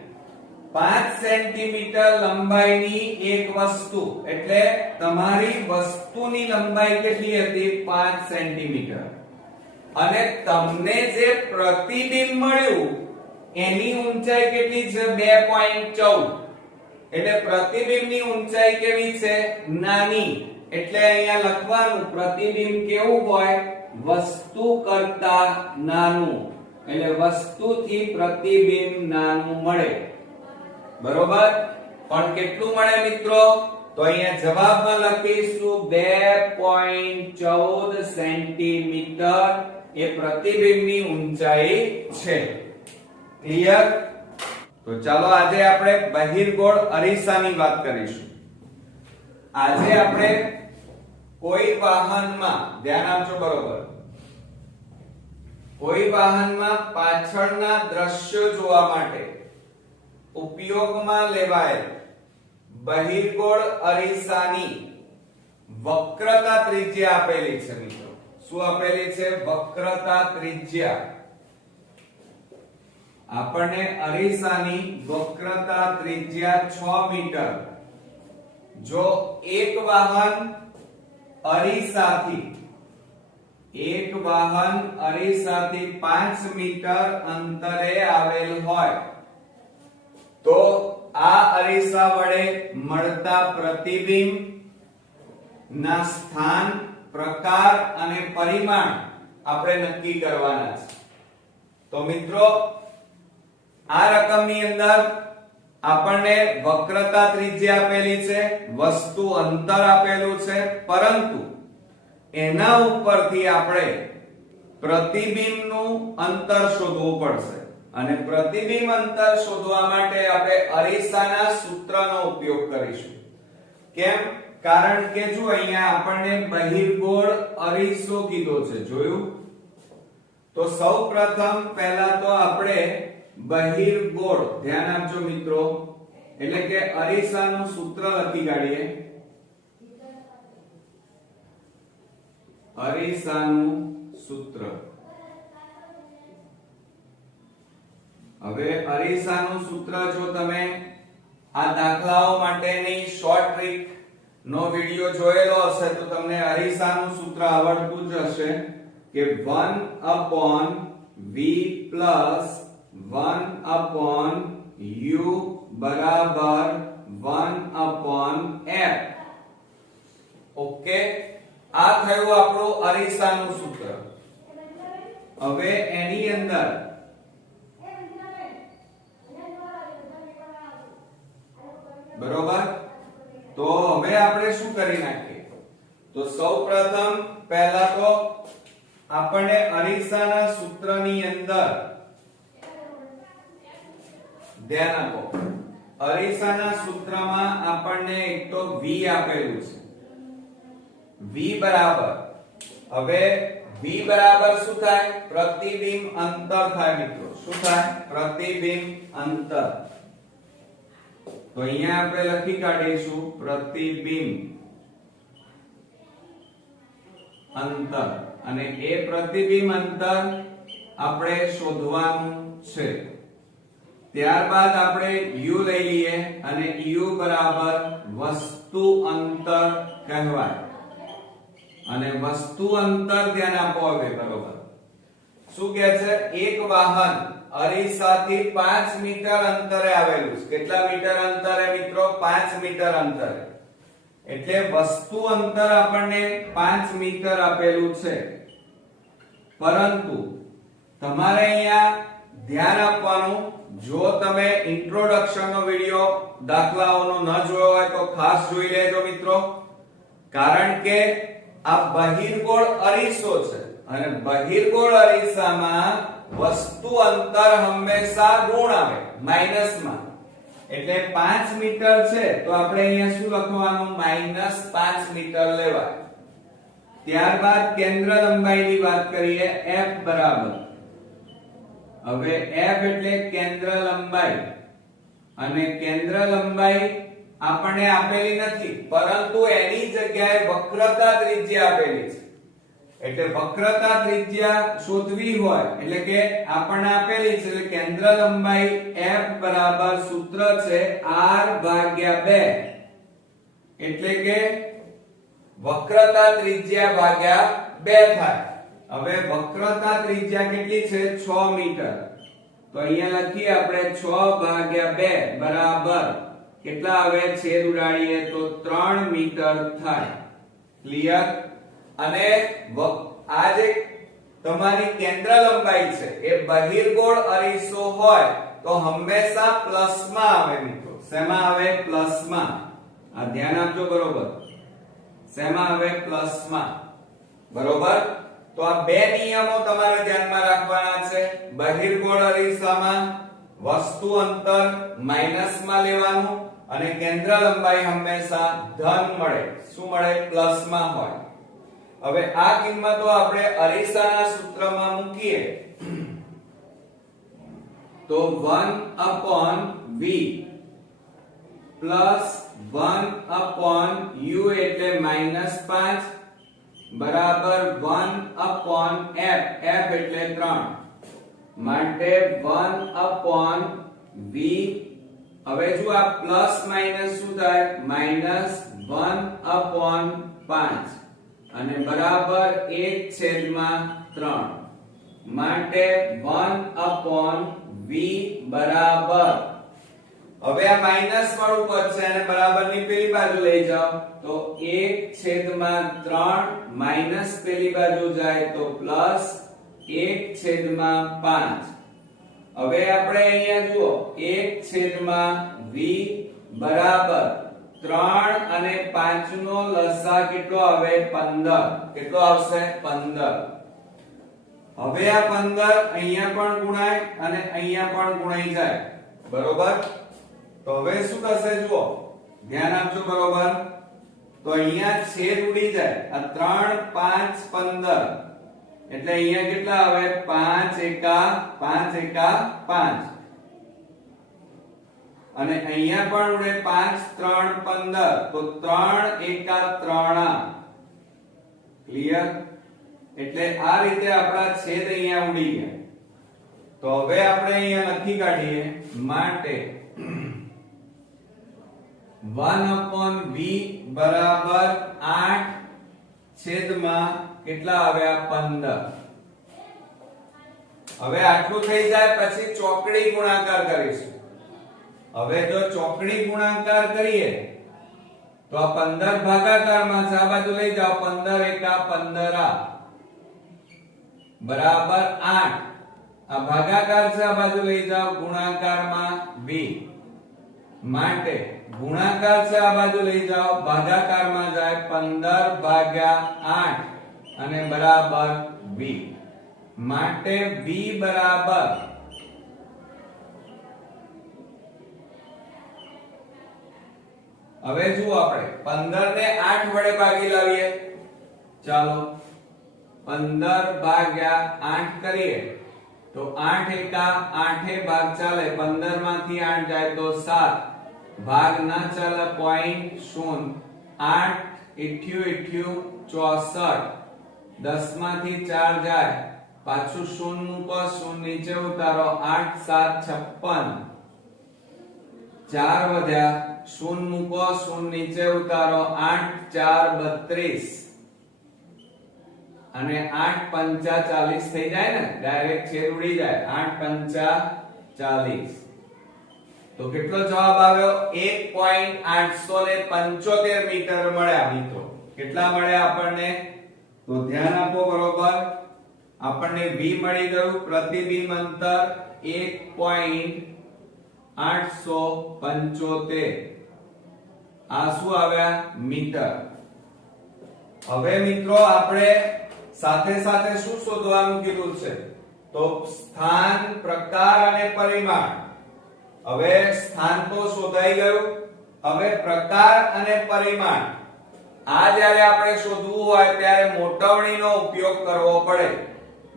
5 સેન્ટીમીટર લંબાઈની એક વસ્તુ એટલે તમારી વસ્તુની લંબાઈ કેટલી હતી 5 સેન્ટીમીટર અને તમને જે પ્રતિબિંબ મળ્યું એની ઊંચાઈ કેટલી છે 2.14 એટલે પ્રતિબિંબની ઊંચાઈ કેવી છે નાની એટલે અહીંયા લખવાનું પ્રતિબિંબ કેવું હોય વસ્તુ કરતા નાનું એટલે વસ્તુથી પ્રતિબિંબ નાનું મળે બરોબર પણ કેટલું મળે મિત્રો તો અહીંયા જવાબમાં લખીશું 2.14 સેન્ટીમીટર એ પ્રતિબિંબની ઊંચાઈ છે ક્લિયર તો ચાલો આજે આપણે બહિર્ગોળ અરીસાની વાત કરીશું આજે આપણે કોઈ વાહનમાં ધ્યાન આપજો બરોબર કોઈ વાહનમાં પાછળના દ્રશ્યો જોવા માટે ઉપયોગમાં લેવાયેલ બહિર્ગોળ અરીસાની વક્રતા ત્રિજ્યા આપેલી છે મિત્રો શું આપેલી છે વક્રતા ત્રિજ્યા આપણને અરીસાની વક્રતા ત્રિજ્યા 6 મીટર જો એક વાહન અરીસાથી 5 મીટર અંતરે આવેલ હોય તો આ અરીસા વડે મળતા પ્રતિબિંબ ના સ્થાન પ્રકાર અને પરિમાણ આપણે નક્કી કરવાના છે તો મિત્રો આ રકમની અંદર આપણને વક્રતા ત્રિજ્યા આપેલી છે વસ્તુ અંતર આપેલું છે પરંતુ એના ઉપરથી આપણે પ્રતિબિંબનું અંતર શોધવું પડશે અને પ્રતિબિંબ અંતર શોધવા માટે આપણે અરીસાના સૂત્રનો ઉપયોગ કરીશું કેમ કારણ કે જો અહીંયા આપણને બહિર્ગોળ અરીસો કીધો છે જોયું તો સૌપ્રથમ પહેલા તો આપણે બહિર્ગોળ ધ્યાન આપજો મિત્રો એટલે કે અરીસાનું સૂત્ર લખી કાઢીએ અરીસાનું સૂત્ર હવે અરીસાનું સૂત્ર જો તમે આ દાખલાઓ માટેની શોર્ટ ટ્રીક નો વિડિયો જોયેલો હશે તો તમને અરીસાનું સૂત્ર આવડતું જ હશે કે 1/v + 1/u બરાબર 1/f. ઓકે, આ થયું આપણું અરીસાનું સૂત્ર. હવે એની અંદર બરોબર, તો હવે આપણે શું કરી નાખીએ? તો સૌપ્રથમ પહેલા તો આપણે અરીસાના સૂત્રની અંદર ધ્યાન આપો. અરીસાના સૂત્રમાં આપણને એક તો v આપેલું છે. v બરાબર, હવે v બરાબર શું થાય? પ્રતિબિંબ અંતર થાય મિત્રો. શું થાય? પ્રતિબિંબ અંતર. તો અહીંયા આપણે લખી કાઢીશું પ્રતિબિંબ અંતર, અને એ પ્રતિબિંબ અંતર આપણે શોધવાનું છે. ત્યારબાદ આપણે u લઈ લઈએ અને u બરાબર વસ્તુ અંતર કહેવાય. અને વસ્તુ અંતર ધ્યાન આપો હવે. બરોબર, શું કહે છે? એક વાહન અરીસાથી 5 મીટર અંતરે આવેલું છે. કેટલા મીટર અંતરે મિત્રો? 5 મીટર અંતરે. એટલે વસ્તુ અંતર આપણને 5 મીટર આપેલું છે. પરંતુ તમારે અહીંયા ધ્યાન આપવાનું, જો તમે ઇન્ટ્રોડક્શન નો વિડિયો દાખલાઓનો ન જોયો હોય તો ખાસ જોઈ લેજો મિત્રો. કારણ કે આ બહિર્ગોળ અરીસો છે અને બહિર્ગોળ અરીસામાં વસ્તુ અંતર હંમેશા ઋણ આવે, માઈનસમાં. એટલે 5 મીટર છે તો આપણે અહીંયા શું લખવાનું? -5 મીટર લેવાય. ત્યારબાદ કેન્દ્ર લંબાઈની વાત કરીએ. f બરાબર, હવે f એટલે કેન્દ્ર લંબાઈ, અને કેન્દ્ર લંબાઈ આપણને આપેલી નથી, પરંતુ એની જગ્યાએ વક્રતા ત્રિજ્યા આપેલી છે. એટલે વક્રતા ત્રિજ્યા શોધવી હોય એટલે કે આપણને આપેલી છે, એટલે કેન્દ્ર લંબાઈ f બરાબર સૂત્ર છે r/2, એટલે કે વક્રતા ત્રિજ્યા ભાગ્યા 2 થાય. હવે વક્રતા ત્રિજ્યા કેટલી છે? 6 મીટર. તો અહીંયા લખીએ આપણે 6/2 બરાબર કેટલા આવે? છેદ ઉડાડીએ તો 3 મીટર થાય. ક્લિયર? અને આ જે તમારી કેન્દ્ર લંબાઈ છે એ બહિર્ગોળ અરીસો હોય તો હંમેશા પ્લસમાં આવે મિત્રો. શેમાં આવે? પ્લસમાં. આ ધ્યાન આપજો. બરોબર, શેમાં આવે? પ્લસમાં. બરોબર, તો આ બે નિયમો તમારે ધ્યાનમાં રાખવાના છે. બહિર્ગોળ અરીસામાં વસ્તુ અંતર માઈનસમાં લેવાનું, અને કેન્દ્ર લંબાઈ હંમેશા ધન મળે. શું મળે? પ્લસમાં હોય. હવે આ કિંમતો આપણે અરીસાના સૂત્રમાં મૂકીએ તો 1/v પ્લસ 1/u એટલે -5 બરાબર 1/f, f એટલે 3 માટે 1/v. હવે જો આ પ્લસ માઈનસ શું થાય? -1/5 અને બરાબર 1/3 માટે 1/v બરાબર. હવે આ માઈનસ વાળું પદ છે અને બરાબર ની પેલી બાજુ લઈ જાઓ તો 1/3 માઈનસ પેલી બાજુ જાય તો પ્લસ 1/5. હવે આપણે અહીંયા જુઓ 1/v બરાબર 3 અને 5 નો લસા કેટલો આવે? 15. કેટલો આવશે? 15. હવે આ 15 અહીંયા પણ ગુણાય અને અહીંયા પણ ગુણાઈ જાય. બરોબર, તો હવે શું થશે? જુઓ, ધ્યાન આપજો. બરોબર, તો અહીંયા છેદ ઉડી જાય. આ 3 5 15 એટલે અહીંયા કેટલા આવે? 5 એકા 5. અને અહીંયા પણ ઉડે 5 3 15 તો 3 એકા 3. ક્લિયર? એટલે આ રીતે આપણા છેદ અહીંયા ઉડી ગયા. તો હવે આપણે અહીંયા લખી કાઢીએ માટે 1/v બરાબર 8 છેદમાં કેટલા આવ્યા 15. હવે આટલું થઈ જાય પછી ચોકડી ગુણાકાર કરીશું. હવે જો ચોકડી ગુણાકાર કરીએ તો આ 15 ભાગાકારમાં છે, આ બાજુ લઈ જાઓ 15 એકા 15 બરાબર 8. આ ભાગાકાર છે, આ બાજુ લઈ જાઓ ગુણાકારમાં v માટે ગુણાકાર છે, આ બાજુ લઈ જાઓ ભાગાકારમાં જાય 15 ભાગ્યા 8 અને બરાબર v માટે v બરાબર હવે જુઓ આપણે 15 ને 8 વડે ભાગી લાવીએ. ચાલો 15 ભાગ્યા 8 કરીએ તો 8 એકા 8 ભાગ ચાલે, 15 માંથી 8 જાય તો 7 ભાગ ના ચાલે 0.0 8 88 64 10 માંથી 4 જાય પાછું 0 મૂકો, 0 નીચે ઉતારો 8 7 56 4 વધ્યા 0 મૂકો, 0 નીચે ઉતારો 8 4 32 અને 8 પંચા 40 થઈ જાય ને, ડાયરેક્ટ છેદ ઉડી જાય 8 પંચા 40. તો કેટલો જવાબ આવ્યો 1.875 મીટર મળ્યા મિત્રો. કેટલા મળ્યા આપણને? તો ધ્યાન આપો બરોબર. આપણને v મળી ગયું, પ્રતિબિંબ અંતર 1.875. આ શું આવ્યા? મીટર. હવે મિત્રો આપણે સાથે સાથે શું શોધવાનું કીધું છે? તો સ્થાન, પ્રકાર અને પરિમાણ. હવે સ્થાન તો શોધાઈ ગયું, હવે પ્રકાર અને પરિમાણ આ જ્યારે આપણે શોધવું હોય ત્યારે મોટવણીનો ઉપયોગ કરવો પડે.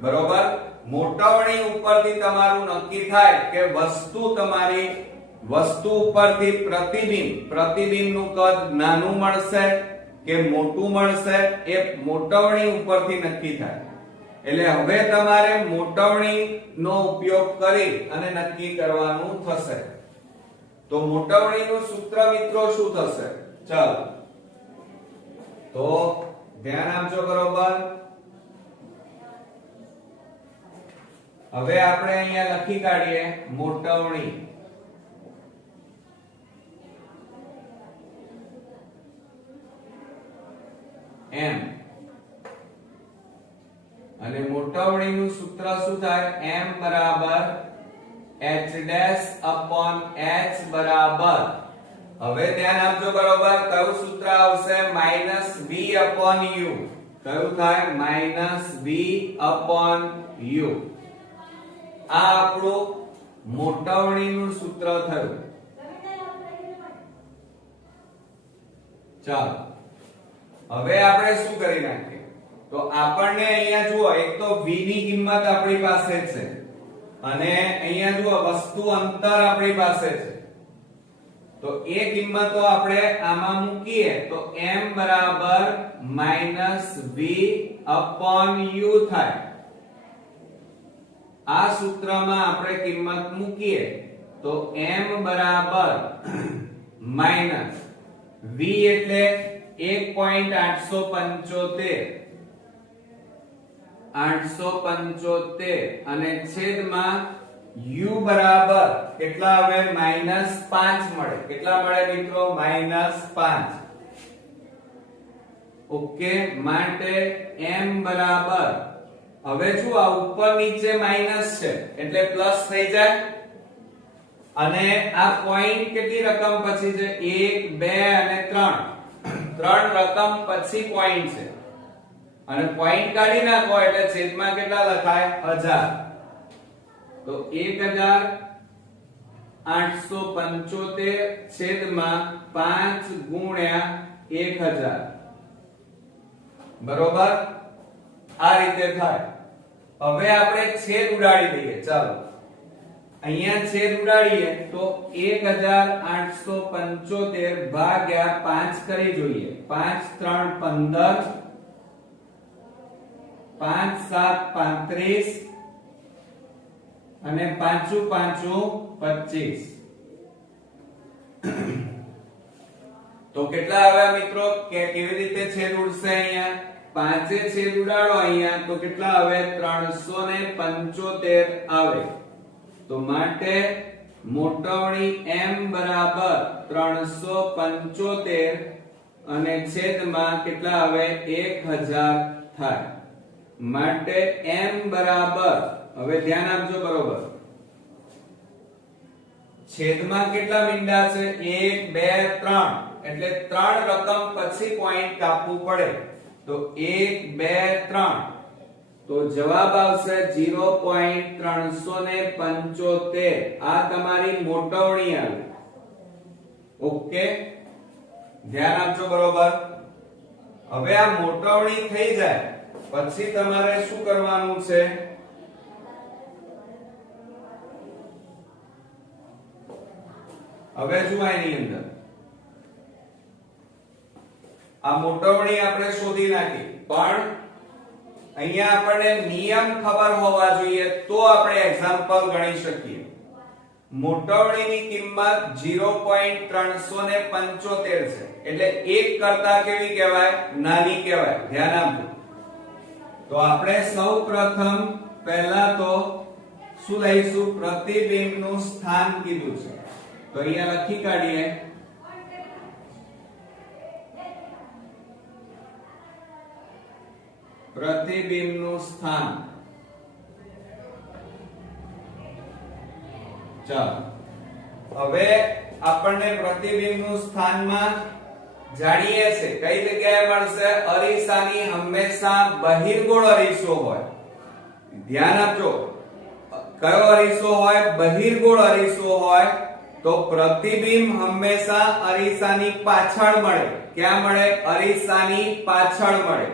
બરોબર? મોટવણી ઉપરથી તમારું નક્કી થાય કે તમારી વસ્તુ ઉપરથી પ્રતિબિંબનું કદ નાનું મળશે કે મોટું મળશે, એ મોટવણી ઉપરથી નક્કી થાય. એટલે હવે તમારે મોટવણીનો ઉપયોગ કરી અને નક્કી કરવાનું થશે. તો મોટવણીનું સૂત્ર મિત્રો શું થશે? ચાલો તો ધ્યાન આપજો બરોબર. હવે આપણે અહીંયા લખી કાઢીએ મોટવણી. m અને મોટવણીનું સૂત્ર શું થાય? m બરાબર h ડેશ અપોન h બરાબર, હવે ધ્યાન આપજો બરોબર, કયું સૂત્ર આવશે? -v upon u. કયું થાય? -v upon u. આ આપણું મોટવણીનું સૂત્ર થયું. ચાલો હવે આપણે શું કરી નાખીએ? તો આપણને અહીંયા જુઓ, એક તો v ની કિંમત આપણી પાસે છે અને અહીંયા જુઓ વસ્તુ અંતર આપણી પાસે છે. તો એ કિંમતો આપણે આમાં મૂકીએ તો m બરાબર -v upon u થાય. આ સૂત્રમાં આપણે કિંમત મૂકીએ તો m બરાબર માઈનસ v એટલે 1.875 અને છેદમાં u બરાબર કેટલા આવે? -5 મળે. કેટલા મળે મિત્રો? -5. ઓકે, માટે m બરાબર, હવે શું આ ઉપર નીચે માઈનસ છે એટલે પ્લસ થઈ જાય અને આ પોઈન્ટ કેટલી રકમ પછી છે? 1 2 અને 3 રકમ પછી પોઈન્ટ છે અને પોઈન્ટ કાઢી નાખો એટલે છેદમાં કેટલા લખાય? 1000. તો 1875 છેદમાં 5 ગુણ્યા 1000. બરોબર? આ રીતે થાય. હવે આપણે છેદ ઉડાડી દઈએ. ચાલો અહીંયા છેદ ઉડાડીએ તો 1875 ભાગ્યા 5 કરી જોઈએ. 5 3 15, 5 7 35, અને 5 5 25. તો કેટલા આવ્યા મિત્રો? કે કેવી રીતે છેદ ઉડશે? અહીંયા 5 છેદ ઉડાડો અહીંયા તો કેટલા આવે? 375 આવે. તો માટે મોટવણી m બરાબર 375 અને છેદમાં કેટલા આવે? 1000 થાય. માટે m બરાબર, હવે ધ્યાન આપજો બરોબર, છેદમાં કેટલા મીંડા છે? 1 2 3, એટલે 3 રકમ પછી પોઈન્ટ કાપવું પડે. તો 1 2 3, તો જવાબ આવશે 0.375. આ તમારી મોટવણી આવી. ઓકે, ધ્યાન આપજો બરોબર. હવે આ મોટવણી થઈ જાય પછી તમારે શું કરવાનું છે? હવે જુઓ એની અંદર આ મોટવણી આપણે શોધી નાખી, પણ અહીંયા આપણને નિયમ ખબર હોવા જોઈએ તો આપણે એક્ઝામ્પલ ગણી શકીએ. મોટવણીની કિંમત 0.375 છે, એટલે 1 કરતા કેવી કહેવાય? નાની કહેવાય. ધ્યાન આપજો. તો આપણે સૌપ્રથમ પહેલા તો શું લઈશું? પ્રતિબિંબનું સ્થાન કીધું છે, તો અહીંયા લખી કાઢીએ. પ્રતિબિંબનું સ્થાન. ચાલો, હવે આપણને પ્રતિબિંબનું સ્થાનમાં જાણીએ છે કઈ જગ્યાએ મળશે? અરીસાની હંમેશા બહિર્ગોળ અરીસો હોય. ધ્યાન આપજો, કયો અરીસો હોય? બહિર્ગોળ અરીસો હોય તો પ્રતિબિંબ હંમેશા અરીસાની પાછળ મળે. ક્યાં મળે? અરીસાની પાછળ મળે.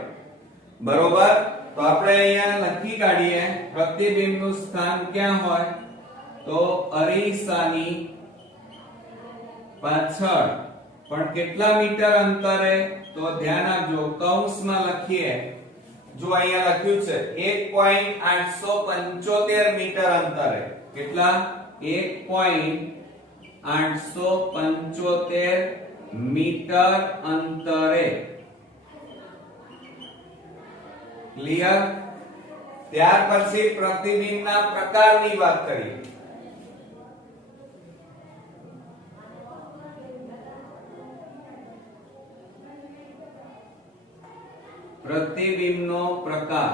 બરોબર. તો આપણે અહીંયા લખી કાઢીએ પ્રતિબિંબનું સ્થાન ક્યાં હોય? તો અરીસાની પાછળ. પણ કેટલા મીટર અંતરે? તો ધ્યાન આપજો, કૌંસમાં લખીએ. જો અહીંયા લખ્યું છે 1.875 મીટર અંતરે. કેટલા? 1.875 મીટર અંતરે. ક્લિયર? ત્યાર પછી પ્રતિબિંબના પ્રકારની વાત કરીએ. પ્રતિબિંબનો પ્રકાર.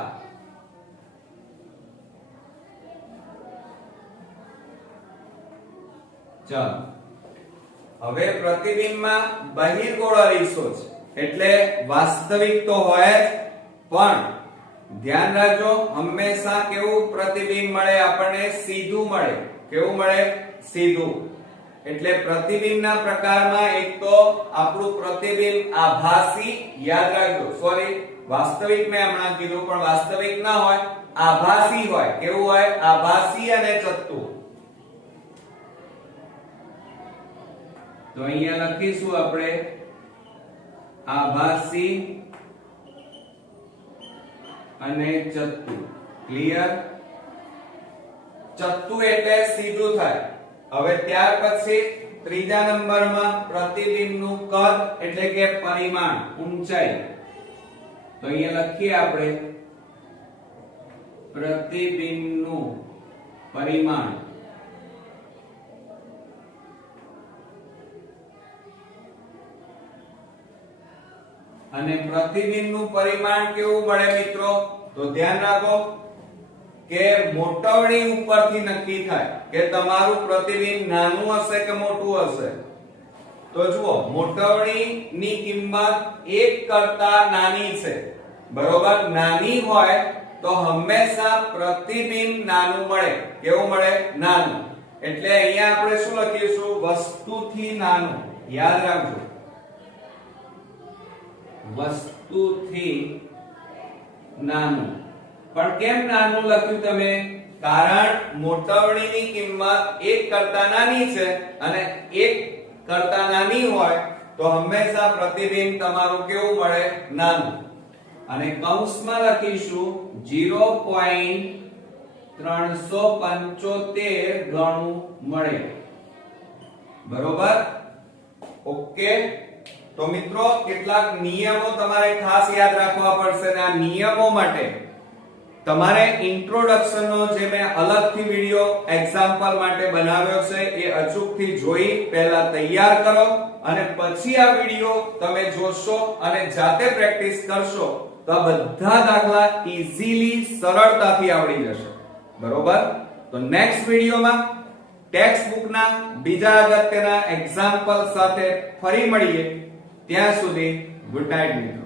ચાલો, હવે પ્રતિબિંબમાં બહિર્ગોળ અરીસો છે એટલે વાસ્તવિક તો હોય જ, પણ ધ્યાન રાખજો હંમેશા કેવું પ્રતિબિંબ મળે આપણને? સીધું મળે. કેવું મળે? સીધું. એટલે પ્રતિબિંબના પ્રકારમાં એક તો આપણું પ્રતિબિંબ આભાસી. યાદ રાખજો, સોરી, વાસ્તવિક મેં હમણાં કીધું પણ વાસ્તવિક ના હોય, આભાસી હોય. કેવું હોય? આભાસી અને ચત્તુ. તો અહીંયા લખીશું આપણે આભાસી અને ચત્તુ. ક્લિયર? ચત્તુ એટલે સીધું થાય. હવે ત્યાર પછી ત્રીજા નંબરમાં પ્રતિબિંબનું કદ એટલે કે પરિમાણ, ઊંચાઈ. તો અહીંયા લખીએ આપણે પ્રતિબિંબનું પરિમાણ. અને પ્રતિબિંબનું પરિમાણ કેવું મળે મિત્રો? તો ધ્યાન રાખો કે મોટવણી ઉપરથી નક્કી થાય કે તમારું પ્રતિબિંબ નાનું હશે કે મોટું હશે. તો જુઓ, મોટવણી ની કિંમત 1 કરતા નાની છે. બરોબર? નાની હોય તો હંમેશા પ્રતિબિંબ નાનું મળે. કેવું મળે? નાનું. એટલે અહીંયા આપણે શું લખીશું? વસ્તુથી નાનું. યાદ રાખજો, વસ્તુથી નાનું. પણ કેમ નાનું લખ્યું તમે? કારણ મોટવણીની કિંમત 1 કરતા નાની છે અને 1 કરતા નાની હોય તો હંમેશા પ્રતિબિંબ તમારું કેવું મળે? નાનું. અને કૌંસમાં લખીશું 0.375 375 ગણું મળે. બરોબર? ઓકે. તો મિત્રો કેટલાક નિયમો તમારે ખાસ યાદ રાખવા પડશે અને આ નિયમો માટે તમારે ઇન્ટ્રોડક્શન નો જે મેં અલગથી વિડિયો એક્ઝામ્પલ માટે બનાવ્યો છે એ અચૂકથી જોઈ પહેલા તૈયાર કરો અને પછી આ વિડિયો તમે જોશો અને જાતે પ્રેક્ટિસ કરશો તો આ બધા દાખલા ઈઝીલી સરળતાથી આવડી જશે. બરોબર? તો નેક્સ્ટ વિડિયોમાં ટેક્સ્ટ બુકના બીજા અગત્યના એક્ઝામ્પલ સાથે ફરી મળીએ. ત્યાં સુધી ગુડ નાઈટ મિત્રો.